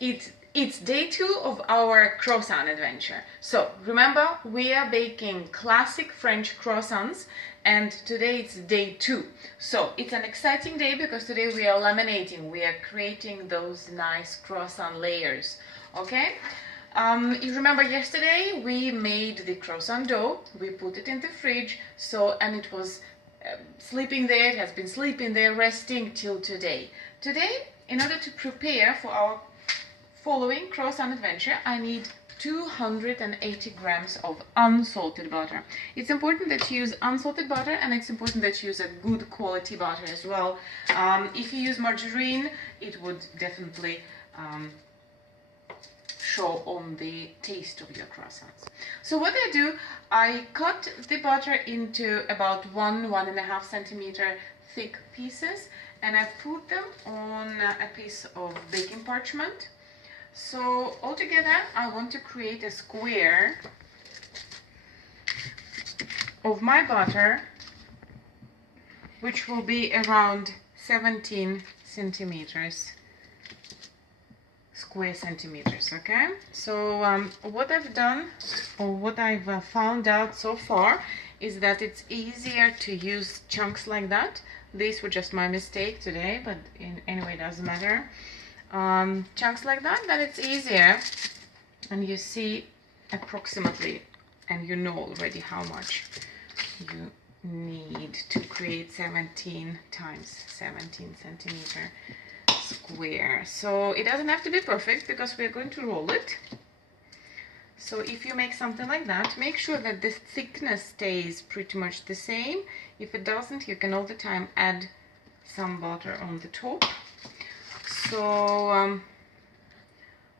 It's day 2 of our croissant adventure. So remember, we are baking classic French croissants, and today it's day 2. So it's an exciting day because today we are laminating. We are creating those nice croissant layers. Okay? You remember yesterday we made the croissant dough. We put it in the fridge. And it was sleeping there. It has been sleeping there, resting till today. Today, in order to prepare for our following croissant adventure, I need 280 grams of unsalted butter. It's important that you use unsalted butter, and it's important that you use a good quality butter as well. If you use margarine, it would definitely show on the taste of your croissants. So what I do, I cut the butter into about 1.5 centimeter thick pieces, and I put them on a piece of baking parchment. So altogether I want to create a square of my butter, which will be around 17 centimeters, square centimeters. Okay, so what I've done, or what I've found out so far, is that it's easier to use chunks like that. These were just my mistake today, but anyway, it doesn't matter. Chunks like that it's easier, and you see approximately, and you know already how much you need to create 17 times 17 centimeter square. So it doesn't have to be perfect because we're going to roll it. So if you make something like that, make sure that the thickness stays pretty much the same. If it doesn't, you can all the time add some butter on the top. So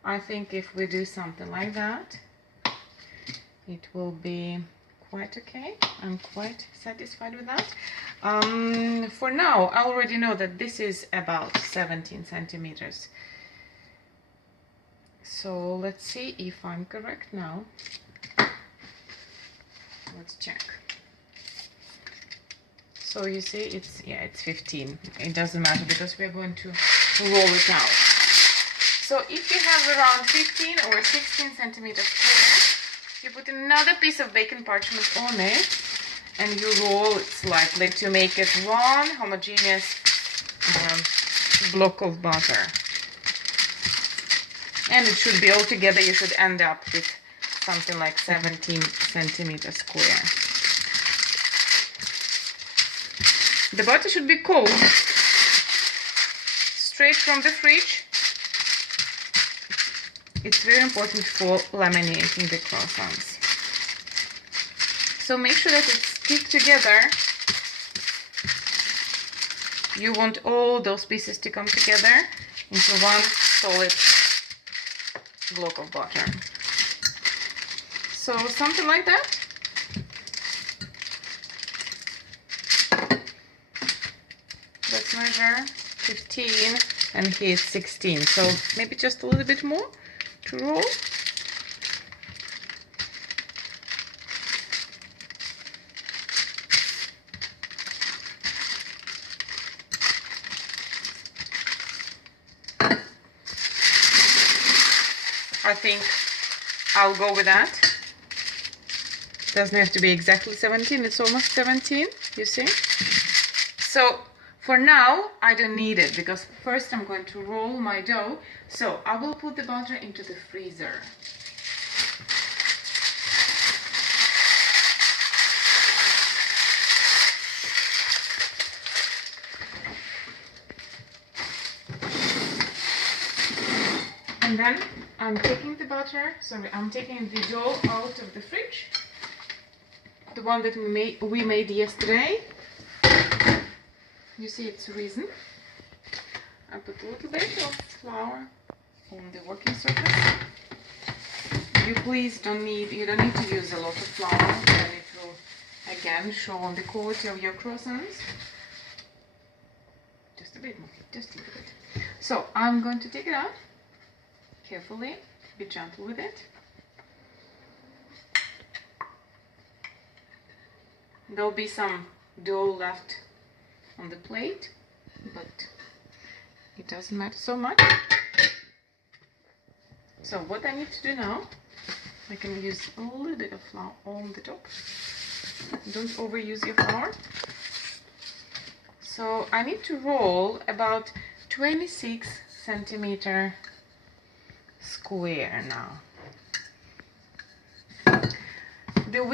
I think if we do something like that, it will be quite okay. I'm quite satisfied with that. For now, I already know that this is about 17 centimeters. So let's see if I'm correct now. Let's check. So you see, it's 15. It doesn't matter because we're going to roll it out. So if you have around 15 or 16 centimeters square, you put another piece of baking parchment on it, and you roll it slightly to make it one homogeneous block of butter. And it should be all together, you should end up with something like 17 centimeters square. The butter should be cold, straight from the fridge. It's very important for laminating the croissants. So make sure that it's stick together. You want all those pieces to come together into one solid block of butter. So something like that. Let's measure 15, and here's 16, so maybe just a little bit more to roll. I think I'll go with that. Doesn't have to be exactly 17, it's almost 17, you see? So for now, I don't need it because first I'm going to roll my dough. So I will put the butter into the freezer. And then I'm taking the dough out of the fridge. The one that we made yesterday. You see it's risen. I put a little bit of flour on the working surface. You don't need to use a lot of flour, and it will again show on the quality of your croissants. Just a bit more, just a little bit. So I'm going to take it out carefully, be gentle with it. There'll be some dough left on the plate, but it doesn't matter so much. So what I need to do now, I can use a little bit of flour on the top. Don't overuse your flour. So I need to roll about 26 centimeter square now. The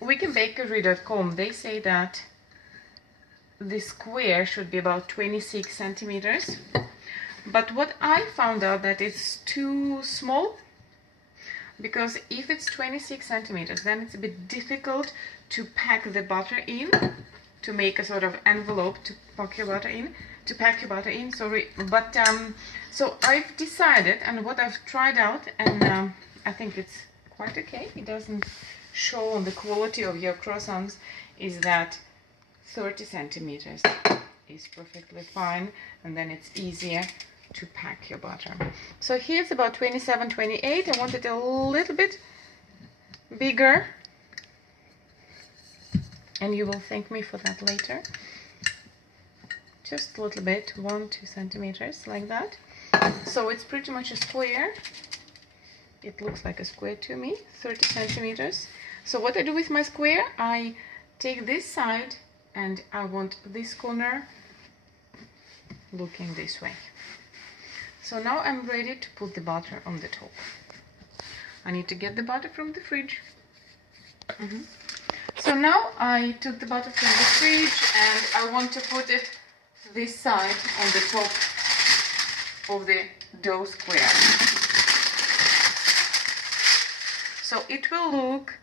weekendbakery.com, they say that the square should be about 26 centimeters. But what I found out that it's too small, because if it's 26 centimeters, then it's a bit difficult to pack the butter in, to make a sort of envelope to pack your butter in, sorry. But so I've decided, and what I've tried out, and I think it's quite okay. It doesn't show on the quality of your croissants, is that 30 centimeters is perfectly fine, and then it's easier to pack your butter. So here's about 27, 28. I want it a little bit bigger, and you will thank me for that later. Just a little bit, 1-2 centimeters, like that. So it's pretty much a square. It looks like a square to me, 30 centimeters. So what I do with my square, I take this side and I want this corner looking this way. So now I'm ready to put the butter on the top. I need to get the butter from the fridge. So now I took the butter from the fridge and I want to put it this side on the top of the dough square. So it will look,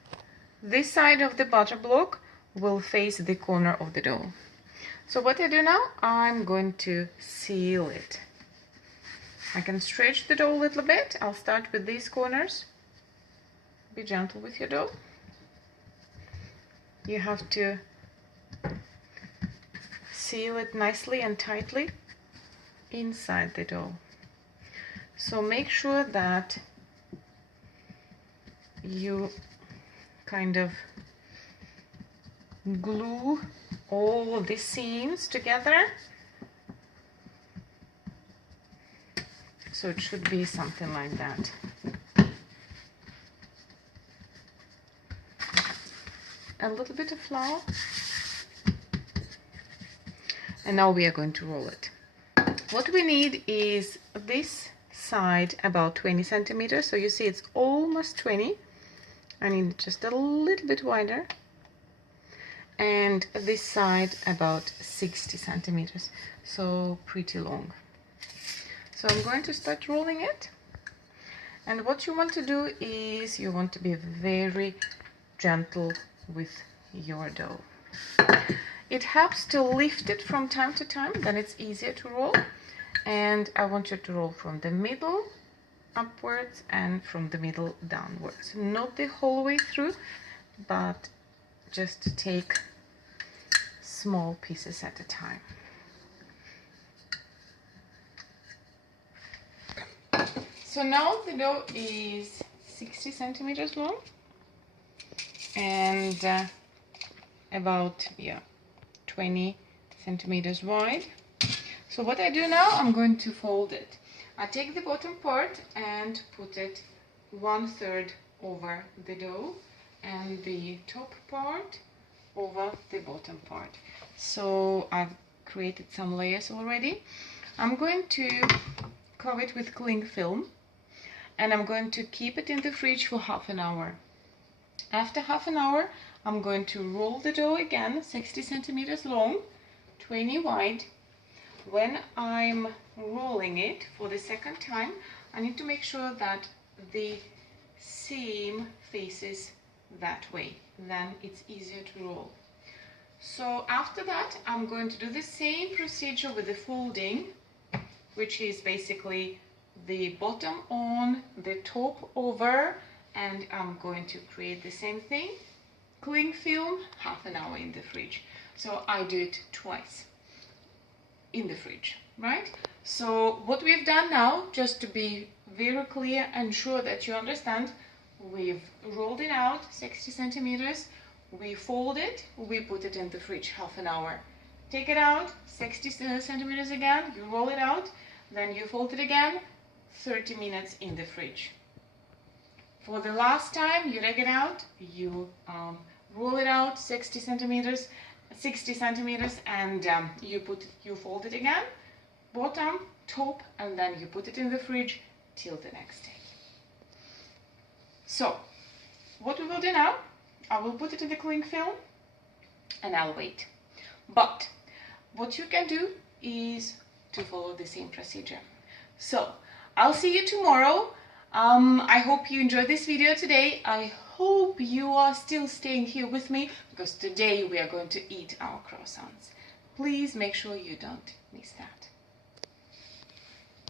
this side of the butter block will face the corner of the dough. So what I do now, I'm going to seal it. I can stretch the dough a little bit. I'll start with these corners. Be gentle with your dough. You have to seal it nicely and tightly inside the dough. So make sure that you kind of glue all the seams together. So it should be something like that. A little bit of flour. And now we are going to roll it. What we need is this side about 20 centimeters. So you see it's almost 20. I need just a little bit wider. And this side about 60 centimeters. So pretty long. So I'm going to start rolling it. And what you want to do is you want to be very gentle with your dough. It helps to lift it from time to time, then it's easier to roll. And I want you to roll from the middle upwards and from the middle downwards. Not the whole way through, but just to take small pieces at a time. So now the dough is 60 centimeters long and about 20 centimeters wide. So what I do now, I'm going to fold it. I take the bottom part and put it 1/3 over the dough and the top part over the bottom part. So I've created some layers already. I'm going to cover it with cling film and I'm going to keep it in the fridge for half an hour. After half an hour, I'm going to roll the dough again, 60 centimeters long, 20 wide. When I'm rolling it for the second time, I need to make sure that the seam faces that way. Then it's easier to roll. So after that, I'm going to do the same procedure with the folding, which is basically the bottom on, the top over, and I'm going to create the same thing. Cling film, half an hour in the fridge. So I do it twice in the fridge, right? So what we've done now, just to be very clear and sure that you understand, we've rolled it out 60 centimeters, we fold it, we put it in the fridge half an hour. Take it out, 60 centimeters again, you roll it out, then you fold it again, 30 minutes in the fridge. For the last time you take it out, you roll it out 60 centimeters, and you fold it again, bottom, top, and then you put it in the fridge till the next day. So what we will do now, I will put it in the cling film and I'll wait. But what you can do is to follow the same procedure. So I'll see you tomorrow. I hope you enjoyed this video today. I hope you are still staying here with me, because today we are going to eat our croissants. Please make sure you don't miss that.